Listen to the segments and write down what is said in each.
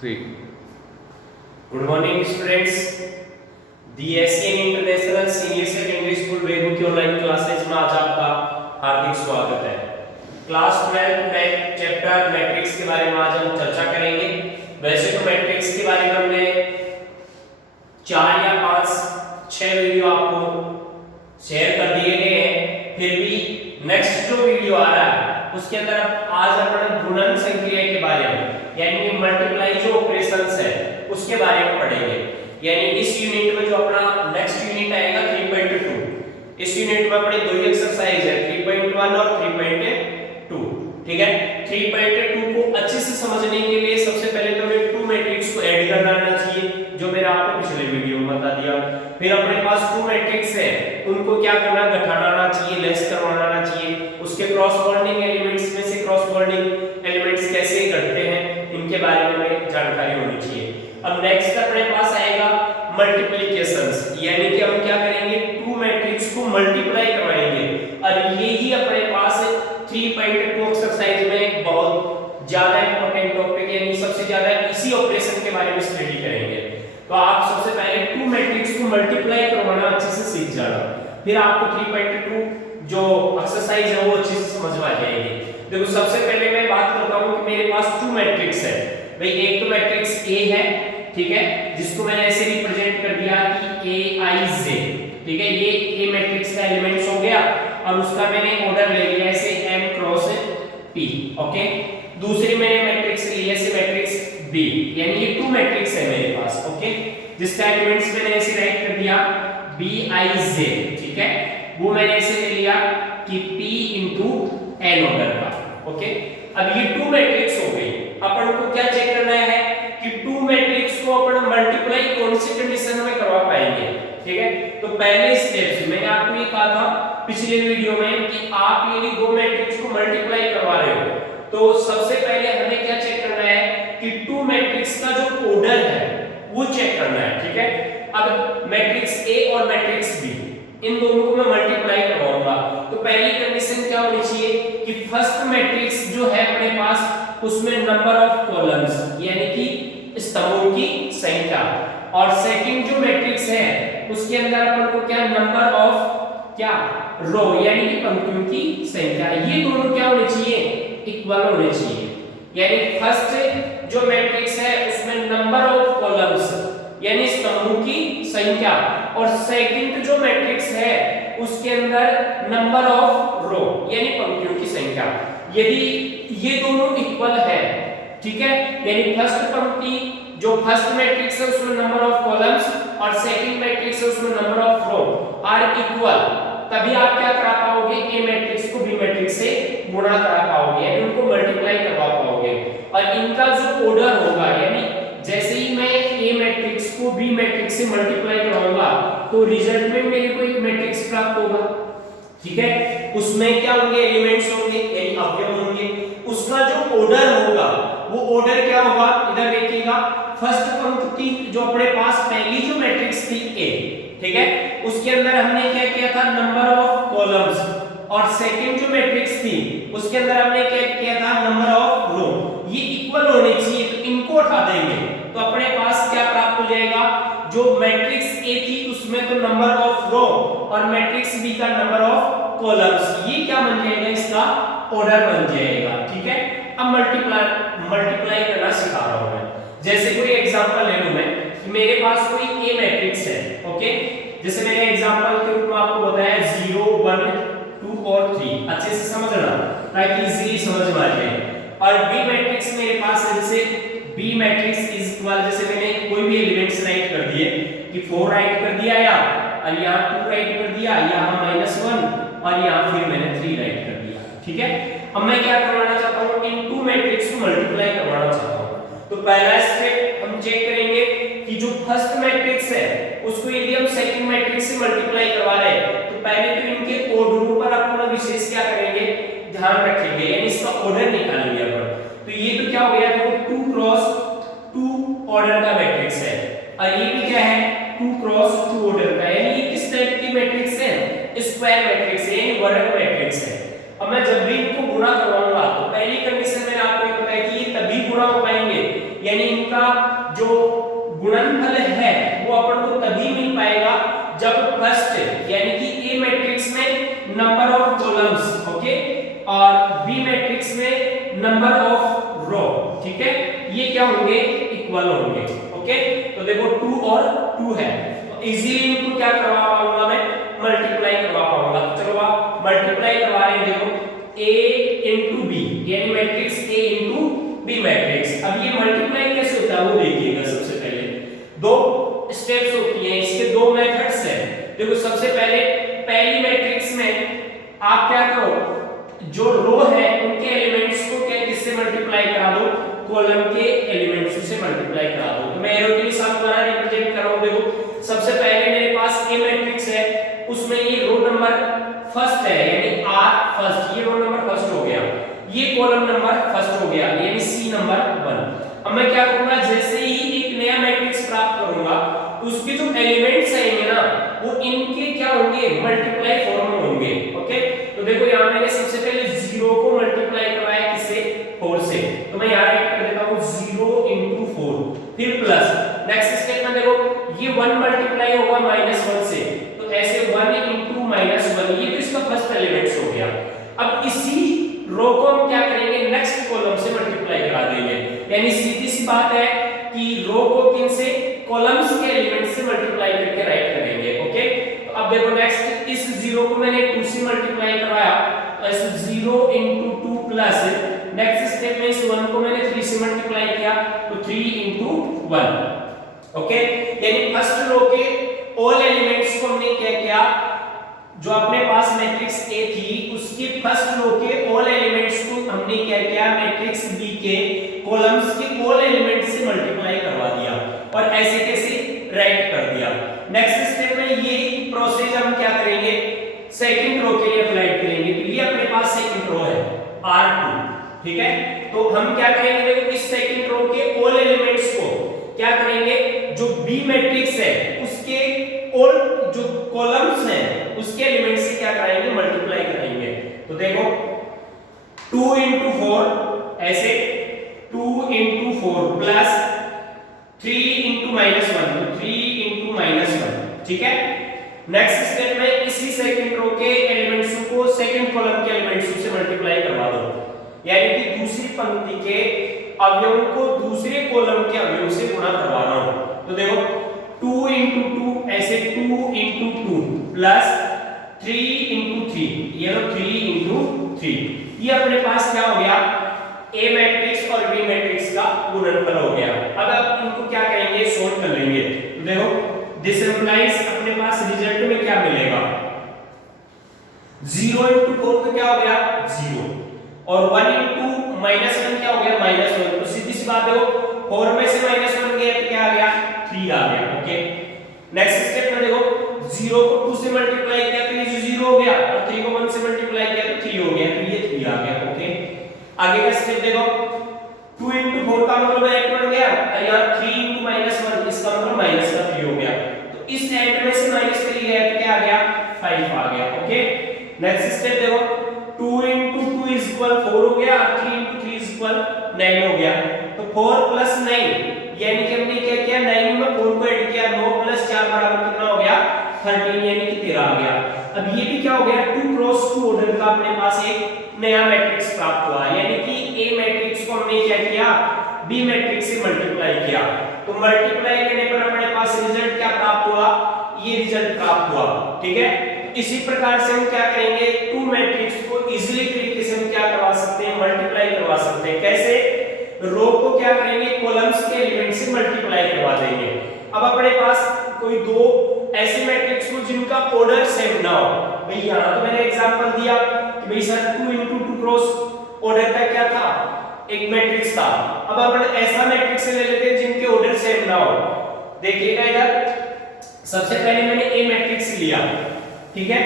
3। Good morning students, the SKN international senior secondary school Begu की online classes में आज आपका हार्दिक स्वागत है। क्लास 12 में चैप्टर मैट्रिक्स के बारे में आज हम चर्चा करेंगे। वैसे तो मैट्रिक्स के बारे में हमने 4 या 5 6 वीडियो आपको शेयर कर दिए गए हैं, फिर भी नेक्स्ट जो वीडियो आ रहा है उसके अंदर आज अपन गुणन संक्रिया के बारे में यानी मल्टीप्लाई जो ऑपरेशंस है उसके बारे में पढ़ेंगे। यानी इस यूनिट में जो अपना नेक्स्ट यूनिट आएगा 3.2, इस यूनिट में अपने दो ही एक्सरसाइज है 3.1 और 3.2। ठीक है, 3.2 को अच्छे से समझने के लिए सबसे पहले तो हमें 2 मैट्रिक्स को ऐड करना आना चाहिए, जो मैंने आपको पिछले वीडियो में बता दिया। फिर अपने पास 2 मैट्रिक्स है, उनको क्या करना, घटाना आना चाहिए, लेस करवाना आना चाहिए। उसके क्रॉसपोंडिंग एलिमेंट्स में से क्रॉसपोंडिंग एलिमेंट्स कैसे घटते हैं इनके बारे में हमें जानकारी होनी चाहिए। अब नेक्स्ट अपने पास आएगा मल्टीप्लिकेशंस, यानी कि हम क्या करेंगे, 2 मैट्रिक्स को मल्टीप्लाई करवाएंगे। और ये ही अपने पास 3.2 एक्सरसाइज में एक बहुत ज्यादा इंपॉर्टेंट टॉपिक, यानी सबसे ज्यादा इसी ऑपरेशन के बारे में स्टडी करेंगे। तो आप सबसे पहले 2 मैट्रिक्स को मल्टीप्लाई करवाना अच्छे से सीख जाना, फिर आपको 3.2 जो एक्सरसाइज है वो अच्छे से समझ में आ जाएगी। देखो सबसे पहले मैं बात करता हूं कि मेरे पास 2 मैट्रिक्स है। भाई एक तो मैट्रिक्स A है, ठीक है, जिसको मैंने ऐसे रिप्रेजेंट कर दिया कि Aij, ठीक है, ये A मैट्रिक्स का एलिमेंट्स हो गया और उसका मैंने ऑर्डर ले लिया ऐसे m क्रॉस p। ओके, दूसरी मैंने मैट्रिक्स ली ऐसे मैट्रिक्स B, यानी ये 2 मैट्रिक्स है मेरे पास। ओके, जिसका एलिमेंट्स मैंने ऐसे राइट कर दिया Bij, ठीक है, वो मैंने ऐसे ले लिया कि p into n ऑर्डर का। ओके, अब ये 2 मैट्रिक्स हो गई। अपन को क्या चेक करना है कि 2 मैट्रिक्स को अपन मल्टीप्लाई कौन सी कंडीशन में करवा पाएंगे। ठीक है, तो पहले स्टेप से मैंने आपको ये कहा था पिछले वीडियो में कि आप यदि 2 मैट्रिक्स को मल्टीप्लाई करवा रहे हो तो सबसे पहले हमें क्या चेक करना है कि 2 मैट्रिक्स का जो ऑर्डर है वो चेक करना है। ठीक है, अब मैट्रिक्स A और मैट्रिक्स B इन दोनों को मैं मल्टीप्लाई करवाऊंगा, तो पहली कंडीशन क्या होनी चाहिए कि फर्स्ट मैट्रिक्स जो है अपने पास उसमें नंबर ऑफ कॉलम्स यानी कि स्तंभों की संख्या, और सेकंड जो मैट्रिक्स है उसके अंदर अपन को क्या, नंबर ऑफ क्या, रो यानी कि पंक्तियों की संख्या, ये दोनों क्या होने चाहिए, इक्वल होने चाहिए। यानी फर्स्ट जो मैट्रिक्स है उसमें नंबर ऑफ कॉलम्स यानी स्तंभों की संख्या, और सेकंड जो मैट्रिक्स है उसके अंदर नंबर ऑफ रो यानी पंक्तियों की संख्या, यदि ये दोनों इक्वल है, ठीक है, यानी फर्स्ट पंक्ति जो फर्स्ट मैट्रिक्स है उसमें नंबर ऑफ कॉलम्स और सेकंड मैट्रिक्स है उसमें number of row are equal, तभी आप क्या करा पाओगे, ए मैट्रिक्स को बी मैट्रिक्स से गुणा करा पाओगे, यानी उनको मल्टीप्लाई करवा पाओगे। और इनका जो ऑर्डर होगा, यानी जैसे ही मैं ए मैट्रिक्स को बी मैट्रिक्स से मल्टीप्लाई कराऊंगा तो रिजल्ट में मेरे को एक मैट्रिक्स प्राप्त होगा। ठीक है, उसमें क्या होंगे, एलिमेंट्स होंगे यानी अवयव होंगे, उसका जो ऑर्डर होगा वो ऑर्डर क्या होगा, इधर देखिएगा, फर्स्ट पंक्ति जो अपने पास पहली जो मैट्रिक्स थी A, ठीक है, उसके अंदर हमने क्या किया था, नंबर ऑफ कॉलम्स, और सेकंड जो मैट्रिक्स थी उसके अंदर हमने क्या किया था, नंबर ऑफ रो, ये इक्वल होने चाहिए, तो इनको उठा देंगे तो अपने पास क्या प्राप्त हो जाएगा, जो मैट्रिक्स A थी उसमें तो नंबर ऑफ रो और मैट्रिक्स B का नंबर ऑफ कॉलम्स, ये क्या बन जाएगा, इसका ऑर्डर बन जाएगा। ठीक है, अब मल्टीप्लाई करना सिखा रहा हूं मैं। जैसे कोई एग्जांपल ले लूं मैं कि मेरे पास कोई A मैट्रिक्स है। ओके, जैसे मैंने एग्जांपल के रूप में आपको बताया 0 1 2 और 3, अच्छे से समझना ताकि इजीली समझ में आ जाए। और B मैट्रिक्स मेरे पास है, जैसे B मैट्रिक्स इज इक्वल, जैसे मैंने कोई भी एलिमेंट्स राइट कर दिए कि 4 राइट कर दिया या और यहां 2 राइट कर दिया, यहां -1 और यहां फिर मैंने 3 राइट कर दिया। ठीक है, अब मैं क्या करवाना चाहता हूं, इन 2 मैट्रिक्स को मल्टीप्लाई करवाना चाहता हूं। तो पहला स्टेप हम चेक करेंगे कि जो फर्स्ट मैट्रिक्स है उसको यदि हम सेकंड मैट्रिक्स से मल्टीप्लाई करवा रहे हैं तो पहले तो इनके ऑर्डरों पर अपना विशेष क्या करेंगे, ध्यान रखेंगे, यानी इसका ऑर्डर निकालेंगे अपन। तो ये तो क्या हो गया, देखो 2 क्रॉस 2 ऑर्डर का मैट्रिक्स है, और ये भी क्या है, 2 क्रॉस 2 ऑर्डर का, यानी ये किस टाइप की मैट्रिक्स है, स्क्वायर मैट्रिक्स है, यानी वर्ग मैट्रिक्स है। अब मैं जब भी इनको गुणा करवाऊंगा तो पहली कंडीशन मैंने आपको ये बताई कि ये तभी गुणा हो पाएंगे, यानी इनका ये क्या होंगे, इक्वल होंगे। ओके, तो देखो 2 और 2 है, तो इजीली इनको क्या करवा पाऊंगा मैं, मल्टीप्लाई करवा पाऊंगा। तो चलो आप मल्टीप्लाई करवा रहे हैं, देखो a into b, यानी matrix a into b matrix. अब ये मल्टीप्लाई कैसे होता है वो देखिएगा। सबसे पहले दो स्टेप्स होती हैं, इसके दो मेथड्स हैं। देखो सबसे पहले पहली मैट्रिक्स में आप क्या करो, जो रो है उनके एलिमेंट्स को क्या किससे मल्टीप्लाई करा दो, कॉलम के एलिमेंट्स से मल्टीप्लाई करा दो। तो मैं एरो के निशान द्वारा रिप्रेजेंट कर रहा हूं। देखो सबसे पहले मेरे पास ए मैट्रिक्स है, उसमें ये रो नंबर फर्स्ट है यानी r फर्स्ट, ये रो नंबर फर्स्ट हो गया, ये कॉलम नंबर फर्स्ट हो गया यानी c नंबर 1। अब मैं क्या करूंगा, जैसे ही एक नया मैट्रिक्स प्राप्त करूंगा उसके जो एलिमेंट्स आएंगे ना वो इनके क्या होंगे, मल्टीप्लाई फॉर्म में होंगे। ओके, तो देखो यहां मैंने सबसे पहले 0 को मल्टीप्लाई करवाया किससे, 4 से, तो मैं यहां राइट कर देता हूं 0 into 4, फिर प्लस। नेक्स्ट स्टेप में देखो ये 1 मल्टीप्लाई होगा -1 से, तो ऐसे 1 into -1, ये तो इसका फर्स्ट एलिमेंट्स हो गया। अब इसी रो को हम क्या करेंगे, नेक्स्ट कॉलम से मल्टीप्लाई करा देंगे, यानी सीधी सी बात है कि रो को किन से, कॉलम्स के एलिमेंट से मल्टीप्लाई करके राइट करेंगे। ओके, तो अब देखो नेक्स्ट इस 0 को मैंने 2 से मल्टीप्लाई करवाया, तो ऐसे 0 into 2 प्लस, नेक्स्ट स्टेप में इस 1 को मैंने 3 से मल्टीप्लाई किया तो 3 into 1। ओके, यानी फर्स्ट रो के ऑल एलिमेंट्स को हमने क्या किया, जो अपने पास मैट्रिक्स A थी उसके फर्स्ट रो के ऑल एलिमेंट्स को हमने क्या किया, मैट्रिक्स B के कॉलम्स के ऑल एलिमेंट्स से मल्टीप्लाई करवा दिया और ऐसे कैसे राइट कर दिया। नेक्स्ट स्टेप में ये प्रोसेस हम क्या करेंगे, सेकंड रो के लिए अप्लाई करेंगे। तो ये अपने पास सेकंड रो है R2, ठीक है, तो हम क्या करेंगे, देखो इस सेकंड रो के ऑल एलिमेंट्स को क्या करेंगे, जो B मैट्रिक्स है उसके ऑल जो कॉलम्स हैं उसके एलिमेंट्स से क्या कराएंगे, मल्टीप्लाई कराएंगे। तो देखो 2 into 4 ऐसे 2 into 4 प्लस 3 into -1, तो 3 into -1, ठीक है। नेक्स्ट स्टेप में इसी सेकंड रो के एलिमेंट्स को सेकंड कॉलम के एलिमेंट्स से मल्टीप्लाई करवा दो, यानी कि दूसरी पंक्ति के अवयवों को दूसरे कॉलम के अवयव से गुणा करवा रहा हूं। तो देखो 2 into 2 ऐसे 2 into 2 प्लस 3 into 3, ये लो 3 into 3, ये अपने पास क्या हो गया, A मैट्रिक्स और B मैट्रिक्स का गुणनफल हो गया। अब आप इनको क्या करेंगे, सॉल्व कर लेंगे। तो देखो दिस इंप्लाइज अपने पास रिजल्ट में क्या मिलेगा, 0 into 4 तो क्या हो गया 0 और 1 into -1 क्या हो गया -1, तो सीधी सी बात है 4 में से -1 गया तो क्या आ गया 3 आ गया। ओके, नेक्स्ट स्टेप में देखो 0 को 2 से मल्टीप्लाई किया तो ये 0 हो गया और 3 को 1 से मल्टीप्लाई किया तो 3 हो गया, तो ये 3 आ गया। ओके, आगे का स्टेप देखो 2 into 4 का मतलब 8 बन गया और यहाँ 3 into -1 इसका मतलब माइनस का 3 हो गया, तो इस 8 में से -3 गया तो क्या आ गया 5 आ गया। ओके, नेक्स्ट स्टेप देखो 2 into 2 is equal 4 हो गया और 3 into 3 is equal 9 हो गया, तो 4 plus 9 यानी कि हमने क्या किया 9 में 4 को ऐड किया, 9 plus 4 बराबर कितना हो गया 13 यानी कि 13 आ गया। अब ये भी क्या हो गया 2 क्रॉस 2 ऑर्डर का अपने पास एक नया मैट्रिक्स प्राप्त हुआ, यानी कि A मैट्रिक्स को हमने क्या किया B मैट्रिक्स से मल्टीप्लाई किया, तो मल्टीप्लाई करने पर अपने पास रिजल्ट क्या प्राप्त हुआ, ये रिजल्ट प्राप्त हुआ। ठीक है, इसी प्रकार से हम क्या करेंगे 2 मैट्रिक्स को इजीली तरीके से हम क्या करवा सकते हैं मल्टीप्लाई करवा सकते हैं। कैसे, रो को क्या करेंगे कॉलम्स के एलिमेंट से मल्टीप्लाई करवा देंगे। अब अपने पास कोई दो ऐसे मैट्रिक्स को जिनका ऑर्डर सेम ना हो, भाई यहां तो मैंने एग्जांपल दिया कि भाई सर 2 into 2 क्रॉस ऑर्डर का क्या था एक मैट्रिक्स था। अब अपन ऐसा मैट्रिक्स ले लेते हैं जिनके ऑर्डर सेम ना हो। देखिएगा इधर सबसे पहले मैंने ए मैट्रिक्स लिया, ठीक है,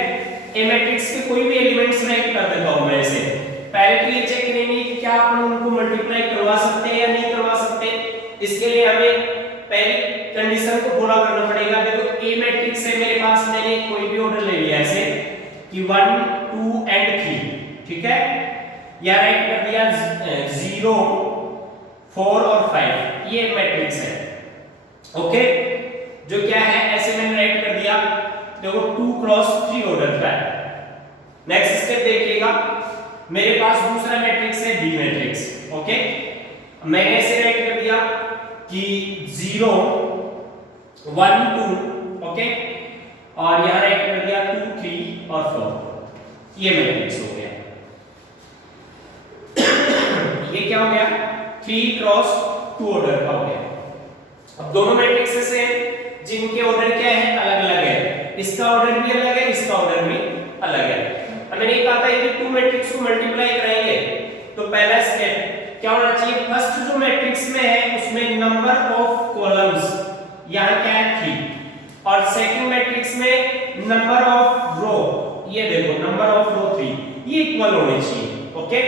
ए मैट्रिक्स के कोई भी एलिमेंट्स राइट कर देता हूं मैं ऐसे। पहले तो ये चेक करेंगे कि क्या अपन उनको मल्टीप्लाई करवा सकते हैं या नहीं करवा सकते। इसके लिए हमें पहली कंडीशन को पूरा करना पड़ेगा। देखो ए मैट्रिक्स है मेरे पास, मैंने कोई भी ऑर्डर ले लिया ऐसे कि 1 2 एंड 3, ठीक है, या राइट कर दिया 0 4 और 5, ये मैट्रिक्स है। ओके, जो क्या है ऐसे मैंने राइट कर दिया। देखो 2 क्रॉस 3 ऑर्डर का है। नेक्स्ट स्टेप देखिएगा, मेरे पास दूसरा मैट्रिक्स है बी मैट्रिक्स। ओके, मैंने ऐसे राइट कर दिया कि 0 1 2, ओके, और यहां राइट कर दिया 2 3 और 4। ये मैट्रिक्स हो गया। ये क्या हो गया? 3 क्रॉस 2 ऑर्डर का हो गया। अब दोनों मैट्रिक्सेस हैं जिनके ऑर्डर क्या है? अलग अलग है। इसका ऑर्डर भी अलग है, इसका ऑर्डर भी अलग है। अब मैंने कहा था कि टू मैट्रिक्स को मल्टीप्लाई कराएंगे तो पहला स्टेप क्या होना चाहिए? फर्स्ट जो मैट्रिक्स में है उसमें नंबर ऑफ कॉलम्स यहां क्या है? 3, और सेकंड मैट्रिक्स में नंबर ऑफ रो, ये देखो नंबर ऑफ रो 3, ये इक्वल होने चाहिए। ओके,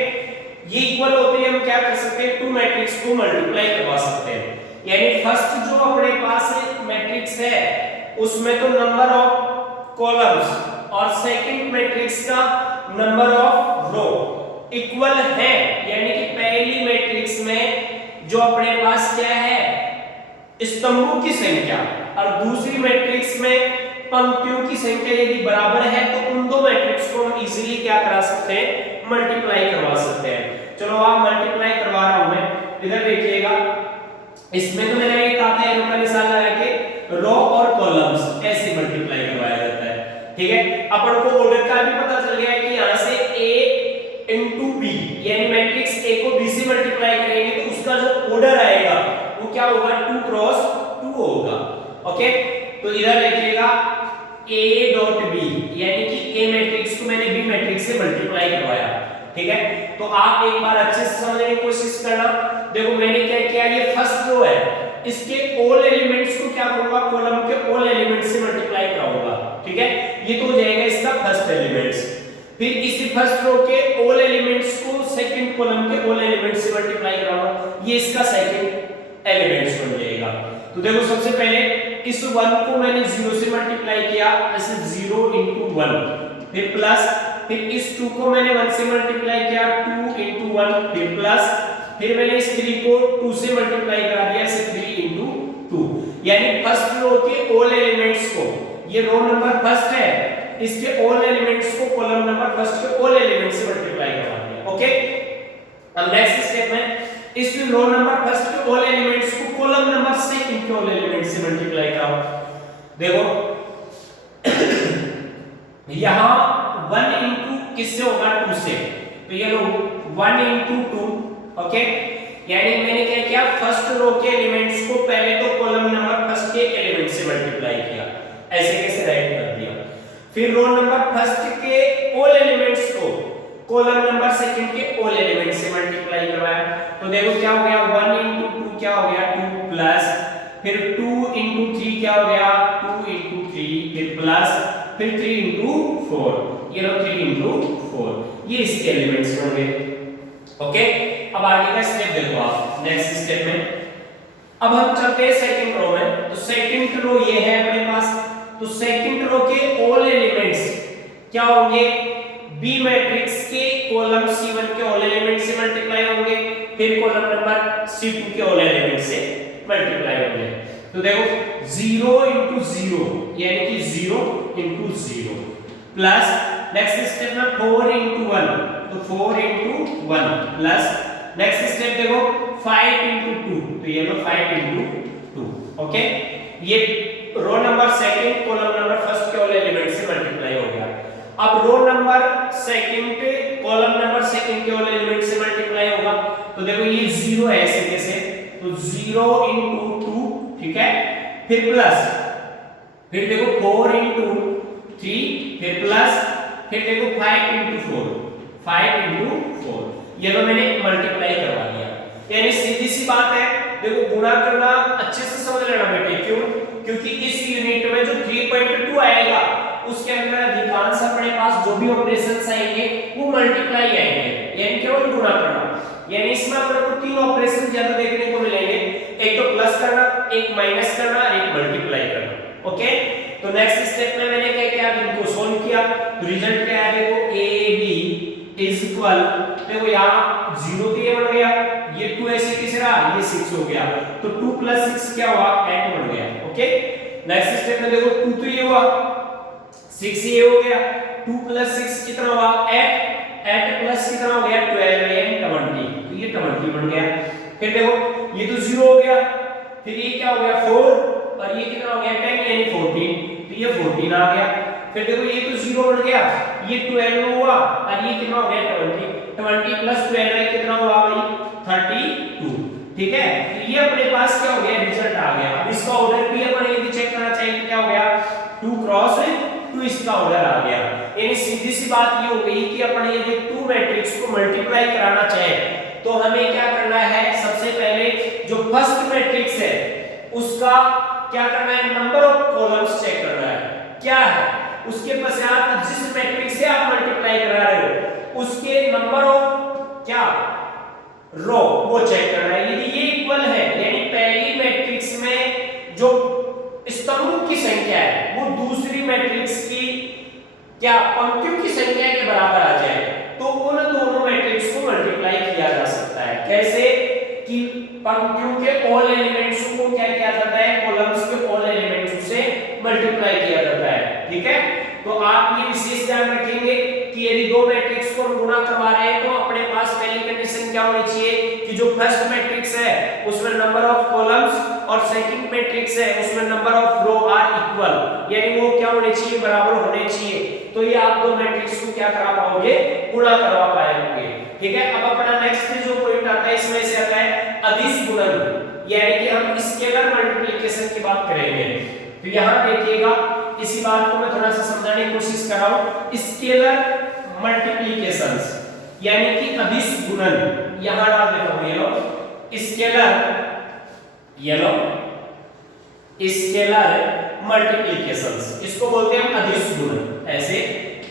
ये इक्वल होते ही हम क्या कर सकते हैं? टू मैट्रिक्स को मल्टीप्लाई करवा सकते हैं। यानी फर्स्ट जो अपने पास मैट्रिक्स है उसमें तो नंबर ऑफ कॉलम्स और सेकंड मैट्रिक्स का नंबर ऑफ रो इक्वल है, यानी कि पहली मैट्रिक्स में जो अपने पास क्या है? स्तंभों की संख्या, और दूसरी मैट्रिक्स में पंक्तियों की संख्या यदि बराबर है तो उन दो मैट्रिक्स को हम इजीली क्या करा सकते हैं? मल्टीप्लाई करवा सकते हैं। चलो आप मल्टीप्लाई करवा रहा हूं मैं, इधर देखिएगा। इसमें तो मैंने ये कहा था एरो का निशान लगा के रो और कॉलम्स ऐसे मल्टीप्लाई करवाया जाता है, ठीक है। अपन को ऑर्डर का भी पता चल गया कि यहां से a into b, यानी मैट्रिक्स a को b से मल्टीप्लाई करेंगे तो उसका जो ऑर्डर आएगा वो क्या होगा? 2 क्रॉस 2 होगा। ओके, तो इधर देखिएगा a डॉट b, यानी कि a मैट्रिक्स को मैंने b मैट्रिक्स से मल्टीप्लाई करवाया, ठीक है। तो आप एक बार अच्छे से समझने की कोशिश करना। देखो मैंने क्या किया, ये फर्स्ट रो है, इसके ऑल एलिमेंट्स को क्या करूंगा? कॉलम के ऑल एलिमेंट्स से मल्टीप्लाई कराऊंगा, ठीक है। ये तो हो जाएगा इसका फर्स्ट एलिमेंट्स। फिर इसी फर्स्ट रो के ऑल एलिमेंट्स को सेकंड कॉलम के ऑल एलिमेंट्स से मल्टीप्लाई कराऊंगा, ये इसका सेकंड एलिमेंट्स बन जाएगा। तो देखो सबसे पहले इस 1 को मैंने 0 से मल्टीप्लाई किया, ऐसे 0 into 1, फिर प्लस, फिर इस 2 को मैंने 1 से मल्टीप्लाई किया 2 into 1, फिर प्लस, फिर मैंने इस 3 को 2 से मल्टीप्लाई करा दिया, ऐसे 3 into 2। यानी फर्स्ट रो के ऑल एलिमेंट्स को, ये रो नंबर फर्स्ट है, इसके ऑल एलिमेंट्स को कॉलम नंबर फर्स्ट के ऑल एलिमेंट्स से मल्टीप्लाई करा दिया। ओके, अब नेक्स्ट स्टेप में इस रो नंबर फर्स्ट के ऑल एलिमेंट्स को कॉलम नंबर सेकंड के ऑल एलिमेंट्स से मल्टीप्लाई कराओ। देखो यहां 1 into किससे होगा? 2 से, तो ये लो 1 into 2, ओके। यानी मैंने क्या किया? फर्स्ट रो के एलिमेंट्स को पहले तो कॉलम नंबर फर्स्ट के एलिमेंट से मल्टीप्लाई किया, ऐसे कैसे राइट कर दिया। फिर रो नंबर फर्स्ट के ऑल एलिमेंट्स को कॉलम नंबर सेकंड के ऑल एलिमेंट से मल्टीप्लाई करवाया, तो देखो क्या हो गया? 1 into 2 क्या हो गया? 2 प्लस, फिर 2 into 3 क्या हो गया? 2 into 3, फिर प्लस, फिर 3 into 4, ये लो 3 into 4, ये इसके एलिमेंट्स होंगे। ओके, अब आगे का स्टेप देखो आप, नेक्स्ट स्टेप में अब हम चलते हैं सेकंड रो में। तो सेकंड रो ये है अपने पास, तो सेकंड रो के ऑल एलिमेंट्स क्या होंगे? बी मैट्रिक्स के कॉलम C1 के ऑल एलिमेंट से मल्टीप्लाई होंगे, फिर कॉलम नंबर C2 के ऑल एलिमेंट से मल्टीप्लाई होंगे। तो देखो 0 into 0, यानी कि 0 into 0, प्लस नेक्स्ट स्टेप में 4 into 1, तो 4 into 1, प्लस नेक्स्ट स्टेप देखो 5 into 2, तो ये लो 5 into 2। ओके, ये row number second column number first के ऑल एलिमेंट से मल्टीप्लाई हो गया। अब रो नंबर सेकंड पे कॉलम नंबर सेकंड के ऑल एलिमेंट से मल्टीप्लाई होगा, तो देखो ये 0 है ऐसे कैसे, तो 0 into 2, ठीक है, फिर प्लस, फिर देखो 4 into 3, फिर प्लस, फिर देखो 5 into 4, 5 into 4, ये लो मैंने मल्टीप्लाई करवा दिया। यानी सीधी सी बात है, देखो गुणा करना अच्छे से समझ लेना बेटे, क्यों? क्योंकि इस यूनिट में जो 3.2 आएगा उसके अंदर अधिकांश अपने पास जो भी ऑपरेशंस आएंगे वो मल्टीप्लाई आएंगे, यानी केवल गुणा करना। यानी इसमें अपने को 3 ऑपरेशन ज्यादा देखने को मिलेंगे, एक तो प्लस करना, एक माइनस करना और एक मल्टीप्लाई करना। ओके, तो नेक्स्ट स्टेप में मैंने क्या किया? इनको सोल्व किया, तो रिजल्ट क्या है? देखो AB इज इक्वल, देखो यहाँ 0 तो ये बन गया, ये 2 ऐसे कैसे रहा? ये 6 हो गया, तो 2 + 6 क्या हुआ? 8 बन गया। ओके, नेक्स्ट स्टेप में देखो 2 तो ये हुआ, 6 ये हो गया, 2 + 6 कितना हुआ? 8, 8 प्लस कितना हो गया? 12 यानी 20, तो ये 20 बन गया। फिर देखो ये तो 0 हो गया, फिर ये क्या हो गया 4 और ये कितना हो गया 10 यानी 14, तो ये 14 आ गया। फिर देखो ये तो 0 बढ़ गया, ये 12 हुआ और ये कितना हो गया 20 प्लस 12 कितना हुआ भाई 32। ठीक है, तो ये अपने पास क्या हो गया रिजल्ट आ गया। अब इसका ऑर्डर भी अपन यदि चेक करना चाहिए तो क्या हो गया 2 क्रॉस 2 इसका ऑर्डर आ गया। यानी सीधी सी बात ये हो गई कि अपन यदि 2 मैट्रिक्स को मल्टीप्लाई कराना चाहे तो हमें क्या करना है, सबसे पहले जो फर्स्ट मैट्रिक्स है उसका क्या करना है, नंबर ऑफ कॉलम्स चेक करना है क्या है, उसके पश्चात जिस मैट्रिक्स से आप मल्टीप्लाई करा रहे हो उसके नंबर ऑफ क्या रो वो चेक करना है। यदि ये इक्वल है यानी पहली मैट्रिक्स में जो स्तंभों की संख्या है वो दूसरी मैट्रिक्स की क्या पंक्तियों की संख्या के बराबर आ जाए तो उन दोनों मैट्रिक्स को मल्टीप्लाई किया जा सकता है। कैसे कि पंक्तियों के ऑल एलिमेंट्स को क्या किया जाता है, कॉलम्स के ऑल एलिमेंट्स से मल्टीप्लाई किया जाता है। ठीक है, तो आप ये विशेष ध्यान रखेंगे कि यदि दो मैट्रिक्स को हम गुणा करवा रहे हैं तो अपने पास पहली कंडीशन क्या होनी चाहिए कि जो फर्स्ट मैट्रिक्स है उसमें नंबर ऑफ कॉलम्स और सेकंड मैट्रिक्स है उसमें number of row are equal, यानी वो क्या होने चाहिए बराबर होने चाहिए। तो ये आप दो मैट्रिक्स को क्या करा पाओगे, गुणा करवा पाएंगे। ठीक है, अब अपना नेक्स्ट जो पॉइंट आता है इसमें से आता है अदिश गुणन, यानी कि हम स्केलर मल्टीप्लिकेशन की बात करेंगे। तो यहां देखिएगा इसी बात को मैं थोड़ा सा समझाने की कोशिश कर रहा हूं। स्केलर मल्टीप्लिकेशंस यानी कि अदिश गुणन, यहां डाल देता हूं ये लो स्केलर मल्टीप्लिकेशंस, इसको बोलते हैं अदिश गुणन, ऐसे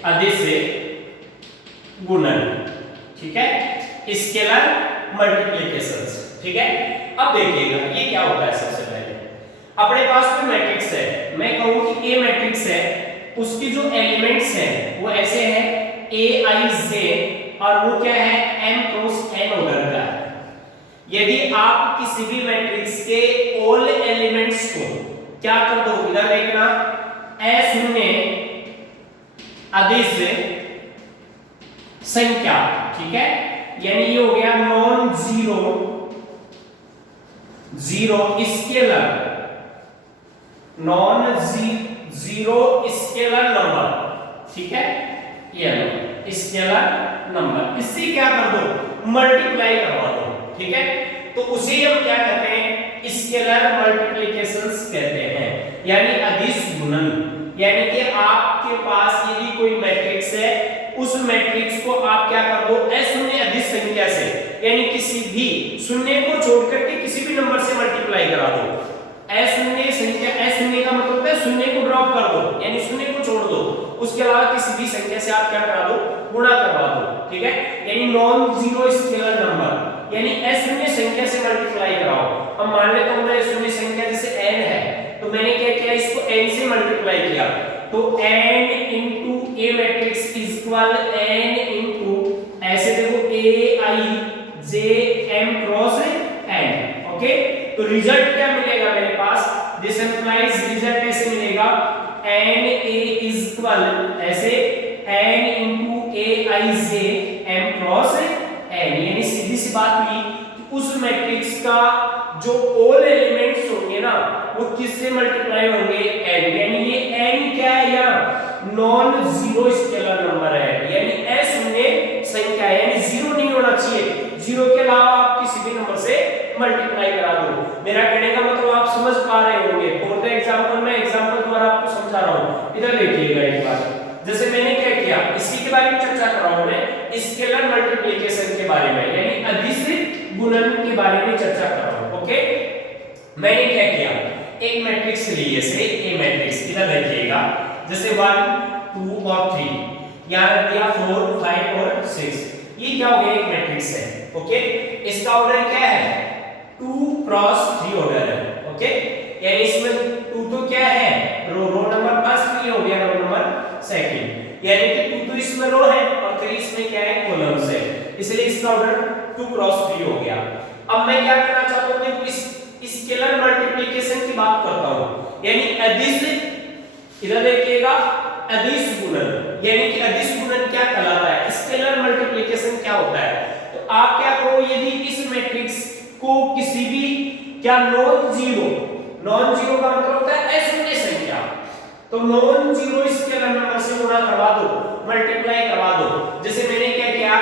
अदिश गुणन। ठीक है, स्केलर मल्टीप्लिकेशंस। ठीक है, अब देखिएगा ये क्या होता है। सबसे पहले अपने पास कोई मैट्रिक्स है, मैं कहूं कि ए मैट्रिक्स है, उसकी जो एलिमेंट्स हैं वो ऐसे हैं ए आई जे और वो क्या है m क्रॉस n ऑर्डर का है। यदि आप किसी भी मैट्रिक्स के ऑल एलिमेंट्स को क्या कर दो, इधर देखना अशून्य अदिश संख्या, ठीक है, यानी ये हो गया non zero scalar, non zero scalar number. ठीक है, ये लो स्केलर नंबर, इससे क्या कर दो मल्टीप्लाई करवा दो। ठीक है, तो उसे हम क्या कहते हैं स्केलर मल्टीप्लिकेशंस कहते हैं, यानी अदिश गुणन। यानी कि आपके पास यदि कोई मैट्रिक्स है उस मैट्रिक्स को आप क्या कर दो अशून्य अदिश संख्या से, यानी किसी भी शून्य को छोड़ करके किसी भी नंबर से मल्टीप्लाई करा दो। अशून्य संख्या, अशून्य का मतलब है शून्य को ड्रॉप कर दो यानी शून्य को छोड़ दो, उसके अलावा किसी भी संख्या से आप क्या करा दो गुणा करवा दो। ठीक है, यानी नॉन जीरो स्केलर नंबर यानी अशून्य संख्या से मल्टीप्लाई कराओ। अब मान लेता हूं मैं शून्य संख्या जैसे n है तो मैंने क्या किया इसको n से मल्टीप्लाई किया, तो n into a matrix is equal n into ऐसे देखो a i j m cross n। Okay, तो रिजल्ट क्या मिलेगा मेरे पास, दिस इंप्लाइज रिजल्ट ऐसे मिलेगा n a इज इक्वल ऐसे n into a i j m cross n, यानी सीधी सी बात हुई कि उस मैट्रिक्स का जो ऑल एलिमेंट्स होंगे ना वो किससे मल्टीप्लाई होंगे n, यानी ये n क्या है यहाँ नॉन जीरो स्केलर नंबर है, यानी अशून्य संख्या है, यानी जीरो नहीं होना चाहिए, जीरो के अलावा आप किसी भी नंबर से मल्टीप्लाई करा दो। मेरा कहने का मतलब आप समझ पा रहे होंगे। फॉर द एग्जांपल मैं एग्जांपल द्वारा आपको समझा रहा हूं, इधर देखिएगा एक बार। जैसे मैंने क्या किया इसी के बारे में चर्चा कर रहा हूं मैं, स्केलर मल्टीप्लिकेशन के बारे में यानी अदिश गुणन के बारे में चर्चा कर रहा हूं। ओके, मैंने क्या किया एक मैट्रिक्स ली जैसे ए मैट्रिक्स, इधर देखिएगा जैसे 1 2 और 3, यहां दिया 4 5 और 6, ये क्या हो गया एक मैट्रिक्स है। ओके, इसका ऑर्डर क्या है 2 क्रॉस 3 ऑर्डर है। ओके, यानी इसमें 2 तो क्या है रो नंबर फर्स्ट, ये हो गया रो नंबर सेकंड, यानी कि 2 तो इसमें रो है और 3 इसमें क्या है कॉलम्स है, इसलिए इसका ऑर्डर 2 क्रॉस 3 हो गया। अब मैं क्या करना चाहता हूं, देखो इस स्केलर मल्टीप्लिकेशन की बात करता हूं, यानी अदिश, इधर देखिएगा अदिश गुणन, यानी कि अदिश गुणन क्या कहलाता है, स्केलर मल्टीप्लिकेशन क्या होता है। तो आप क्या करो यदि इस मैट्रिक्स को किसी भी क्या नॉन जीरो का मतलब होता है अशून्य संख्या, तो नॉन जीरो स्केलर नंबर से गुणा करवा दो, मल्टीप्लाई करवा दो। जैसे मैंने क्या किया,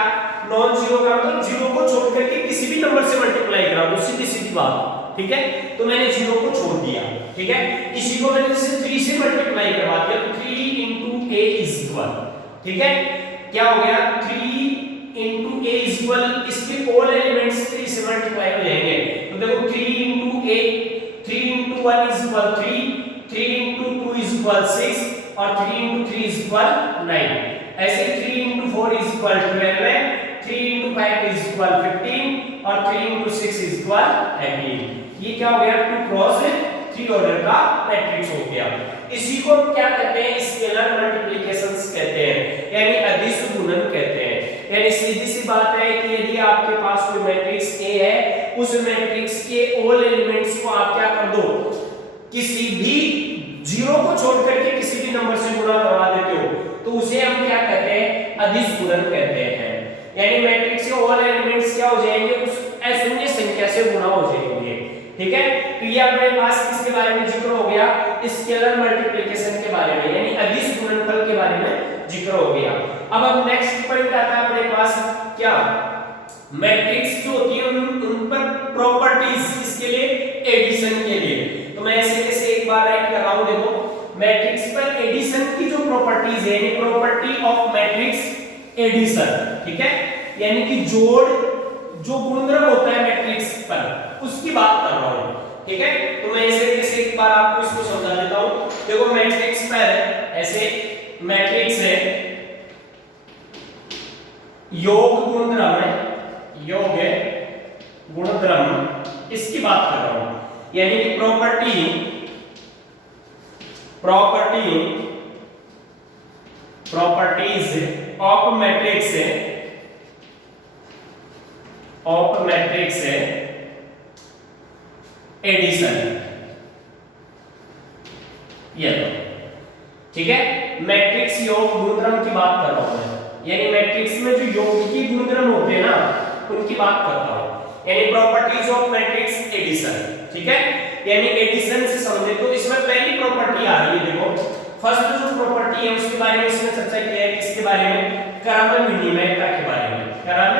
नॉन जीरो का मतलब जीरो को छोड़ करके किसी भी नंबर से मल्टीप्लाई करा दो, सीधी सीधी बात, ठीक है। तो मैंने जीरो को छोड़ दिया, ठीक है। इसी को मैंने जैसे 3 से मल्टीप्लाई करवा दिया, तो 3 into a is equal, ठीक है। क्या हो गया, 3 into a is equal, इसके ऑल एलिमेंट्स 3 से मल्टीप्लाई हो जाएंगे। तो देखो 3 into a, 3 into 1 is equal 3, 3 into 2 is equal 6 और 3 into 3 is equal 9। ऐसे 3 into 4 is equal 12 है, 3 into 5 is equal 15 और 3 into 6 is equal 18। ये क्या हो गया, 2 क्रॉस 3 ऑर्डर का मैट्रिक्स हो गया। इसी को हम क्या कहते हैं, स्केलर मल्टीप्लिकेशंस कहते हैं, यानी अदिश गुणन कहते हैं। यानी सीधी सी बात है कि यदि आपके पास कोई मैट्रिक्स A है, उस मैट्रिक्स के ऑल एलिमेंट्स को आप क्या कर दो, किसी भी जीरो को छोड़ करके किसी भी नंबर से गुणा करवा देते हो, तो उसे हम क्या कहते हैं, अदिश गुणन कहते हैं। यानी मैट्रिक्स के ऑल एलिमेंट्स क्या हो जाएंगे, उस अशून्य संख्या से गुणा हो जाएंगे, ठीक है। तो ये अपने पास किसके बारे में जिक्र हो गया, स्केलर मल्टीप्लिकेशन के बारे में, यानी अदिश गुणनफल के बारे में जिक्र हो गया। अब नेक्स्ट पॉइंट आता है अपने पास, क्या मैट्रिक्स जो होती है उन पर प्रॉपर्टीज, किसके लिए, एडिशन के लिए। तो मैं ऐसे कैसे एक बार राइट कर रहा हूं, देखो मैट्रिक्स पर एडिशन की जो प्रॉपर्टीज है, यानी प्रॉपर्टी ऑफ मैट्रिक्स एडिशन, ठीक है। यानी कि जोड़, जो गुणधर्म होता है मैट्रिक्स पर, उसकी बात कर रहा हूं, ठीक है। तो मैं ऐसे कैसे एक बार आपको इसको समझा देता हूं। देखो मैट्रिक्स पर ऐसे मैट्रिक्स है, योग गुणधर्म है, योग है गुणधर्म, इसकी बात कर रहा हूं। यानी कि प्रॉपर्टीज ऑफ मैट्रिक्स है, एडिशन, ये लो, ठीक है। मैट्रिक्स योग गुणधर्म की बात कर रहा हूं मैं, यानी मैट्रिक्स में जो योग की गुणधर्म होते हैं ना, उनकी बात करता हूं। यानी प्रॉपर्टीज ऑफ मैट्रिक्स एडिशन, ठीक है। यानी एडिशन से समझे तो इसमें पहली प्रॉपर्टी आ रही है, देखो फर्स्ट जो प्रॉपर्टी है उसके बारे में इसमें चर्चा की है, किसके बारे में, क्रम विनिमयता के बारे में, क्रम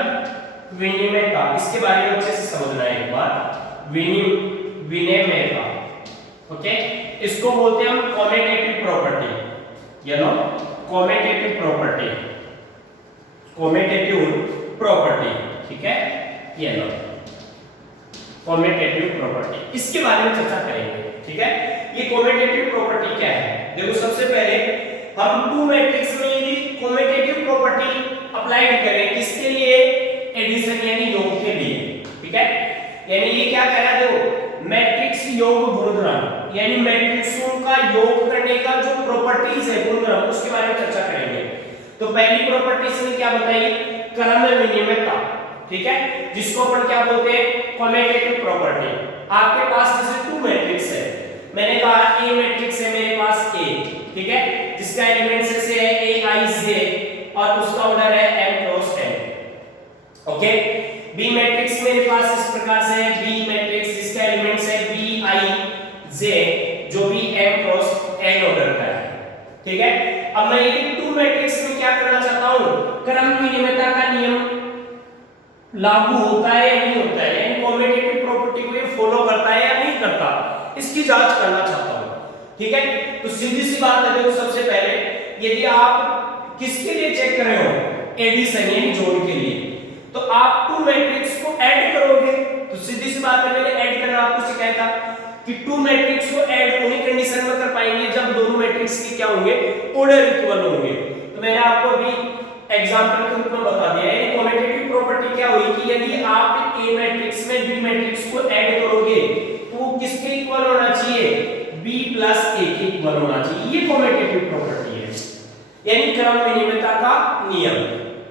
विनिमयता, इसके बारे में अच्छे से समझना है एक बार, विनिमयता, ओके। इसको बोलते हैं हम commutative property, you know commutative property, ठीक है, ये लो कॉमेटेटिव प्रॉपर्टी, इसके बारे में चर्चा करेंगे, ठीक है। ये कॉमेटेटिव प्रॉपर्टी क्या है, देखो सबसे पहले हम टू मैट्रिक्स में यदि कॉमेटेटिव प्रॉपर्टी अप्लाइड करें, किसके लिए, एडिशन यानी योग के लिए, ठीक है। यानी ये क्या कह रहा है, देखो मैट्रिक्स योग गुणधर्म, यानी मैट्रिक्सों का योग करने का जो प्रॉपर्टीज है गुणधर्म, उसके बारे में चर्चा करेंगे। तो पहली प्रॉपर्टी इसने क्या बताई, क्रम विनिमयता, ठीक है, जिसको अपन क्या बोलते हैं, कॉमेटेटिव प्रॉपर्टी। आपके पास जैसे टू मैट्रिक्स है, मैंने कहा ए मैट्रिक्स है मेरे पास A, ठीक है, जिसका एलिमेंट्स ऐसे है Aij और उसका ऑर्डर है m cross n, okay. B matrix मेरे पास इस प्रकार से है, बी मैट्रिक्स जिसका एलिमेंट्स है Bij, जो भी m क्रॉस n ऑर्डर का है, ठीक है। अब मैं ये टू मैट्रिक्स में क्या करना चाहता हूं, क्रम विनिमयता का नियम लागू होता है या नहीं होता है, यानी कॉमेटेटिव प्रॉपर्टी को ये फॉलो करता है या नहीं करता, इसकी जांच करना चाहता हूं, ठीक है। तो सीधी सी बात है, देखो सबसे पहले यदि आप किसके लिए चेक कर रहे हो, एडिशन यानी जोड़ के लिए, तो आप टू मैट्रिक्स को ऐड करोगे, तो सीधी सी बात है, मैंने ऐड करना आपको सिखाया था कि टू मैट्रिक्स को ऐड उन्हीं कंडीशन में कर पाएंगे जब दोनों मैट्रिक्स के क्या होंगे, ऑर्डर इक्वल होंगे। तो मैंने आपको अभी एग्जांपल के रूप में बता दिया है। कॉमेटेटिव प्रॉपर्टी क्या हुई कि यदि आप ए मैट्रिक्स में बी मैट्रिक्स को ऐड करोगे तो वो किसके इक्वल होना चाहिए, b प्लस a के इक्वल होना चाहिए, ये कॉमेटेटिव प्रॉपर्टी है, यानी क्रम विनिमयता का नियम।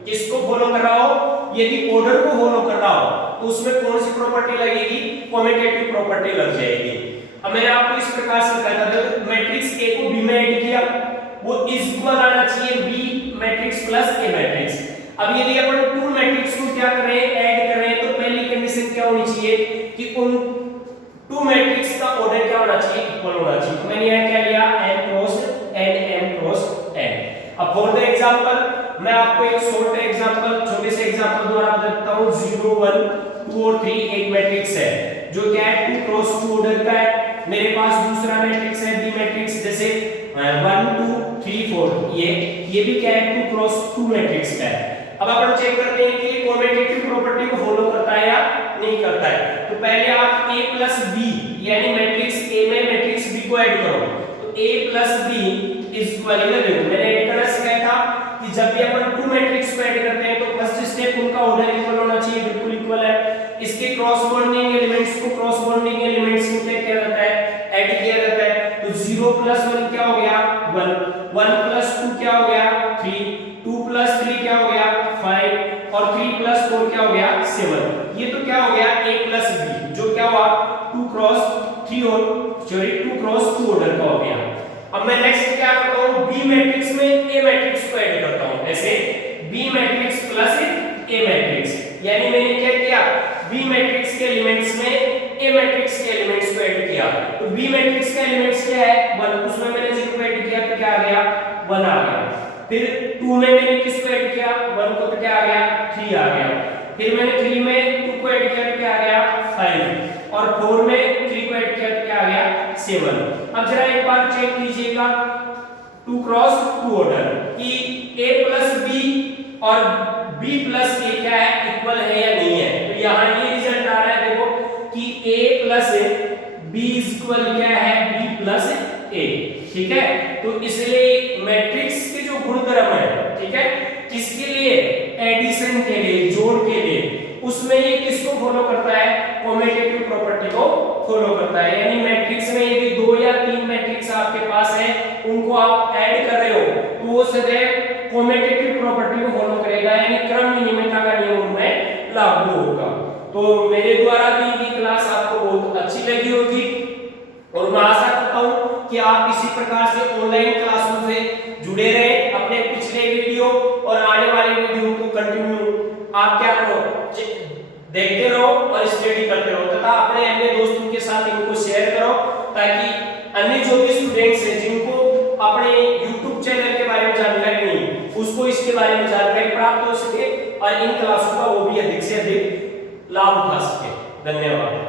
किसको फॉलो कर रहा हो, यदि ऑर्डर को फॉलो कर रहा हो तो उसमें कौन सी प्रॉपर्टी लगेगी, कॉमेटेटिव प्रॉपर्टी लग जाएगी। अब मैंने आपको इस प्रकार से बताया था, मैट्रिक्स A को B में ऐड किया, वो इज इक्वल आना चाहिए B matrix plus A matrix. अब यदि अपन टू मैट्रिक्स को क्या कर रहे हैं, ऐड कर रहे हैं, तो पहली कंडीशन क्या होनी चाहिए, होना चाहिए, इक्वल होना चाहिए। तो मैंने यहाँ क्या लिया, m cross n, m cross n। अब फॉर द एग्जांपल मैं आपको एक छोटे एग्जांपल, छोटे से एग्जांपल द्वारा बताता हूँ। 0 1 2 और 3 एक मैट्रिक्स है जो क्या है 2 क्रॉस 2 ऑर्डर का है। मेरे पास दूसरा मैट्रिक्स है बी मैट्रिक्स, जैसे 1 2 3 4, ये भी क्या है 2 क्रॉस 2 मैट्रिक्स का है। अब अपन चेक करते हैं कि कॉम्यूटेटिव प्रॉपर्टी को फॉलो करता है या नहीं करता है। तो पहले आप a प्लस b यानी मैट्रिक्स a में मैट्रिक्स b को ऐड करो। तो a plus b is equal, इधर देखो मैंने ऐड करना सिखाया था कि जब भी अपन टू मैट्रिक्स को ऐड करते हैं तो फर्स्ट स्टेप उनका ऑर्डर इक्वल होना चाहिए, बिल्कुल इक्वल है। इसके क्रॉसबॉन्डिंग एलिमेंट्स को क्रॉसबॉन्डिंग एलिमेंट्स में क्या किया जाता है, ऐड किया जाता है। तो 0 प्लस 1 क्या हो गया 1, 1 प्लस 2 क्या हो गया 3, 2 प्लस 3 क्या हो गया 5 और 3 प्लस 4 क्या हो गया 7। ये तो क्या हो गया a प्लस b जो क्या हुआ 2 क्रॉस 3 और सॉरी 2 क्रॉस 2 ऑर्डर का हो गया। अब मैं नेक्स्ट क्या करता हूं, b मैट्रिक्स में a मैट्रिक्स को ऐड करता हूं, ऐसे b matrix plus a matrix, यानी मैंने क्या किया b मैट्रिक्स के एलिमेंट्स में a मैट्रिक्स के एलिमेंट्स को ऐड किया। तो b मैट्रिक्स का एलिमेंट्स क्या है 1, उसमें मैंने 0 को ऐड किया तो क्या आ गया 1 आ गया। फिर 2 में मैंने किसको ऐड किया 1 को, तो क्या आ गया 3 आ गया। फिर मैंने 3 में 2 को ऐड किया तो क्या आ गया 5 और 4 में 3 को ऐड किया तो क्या आ गया 7। अब जरा एक बार चेक कीजिएगा 2 क्रॉस 2 ऑर्डर कि a प्लस b और b प्लस a क्या है इक्वल है या नहीं है। तो यहाँ ये रिजल्ट आ रहा है देखो कि a plus b is equal क्या है b प्लस a, ठीक है। तो इसलिए मैट्रिक्स के जो गुणधर्म है, ठीक है, किसके लिए एडिशन के लिए, जोड़ के लिए, उसमें ये किसको फॉलो करता है कम्यूटेटिव प्रॉपर्टी को फॉलो करता है। यानी मैट्रिक्स में यदि 2 या 3 मैट्रिक्स आपके पास है उनको आप ऐड कर रहे हो तो वो सदैव कम्यूटेटिव प्रॉपर्टी को फॉलो करेगा, यानी क्रम विनिमयता का नियम उनमें लागू होगा। तो मेरे द्वारा दी गई क्लास आपको बहुत अच्छी लगी होगी और मैं आशा करता हूं कि आप इसी प्रकार से ऑनलाइन क्लासों से जुड़े रहें। अपने पिछले वीडियो और आने वाले वीडियो को कंटिन्यू आप क्या करो देखते रहो और स्टडी करते रहो तथा अपने अन्य दोस्तों के साथ इनको शेयर करो ताकि अन्य जो भी स्टूडेंट्स हैं जिनको अपने YouTube चैनल के बारे में जानकारी नहीं उसको इसके बारे में जानकारी प्राप्त हो सके और इन क्लासों का वो भी अधिक से अधिक लाभ उठा सके। धन्यवाद।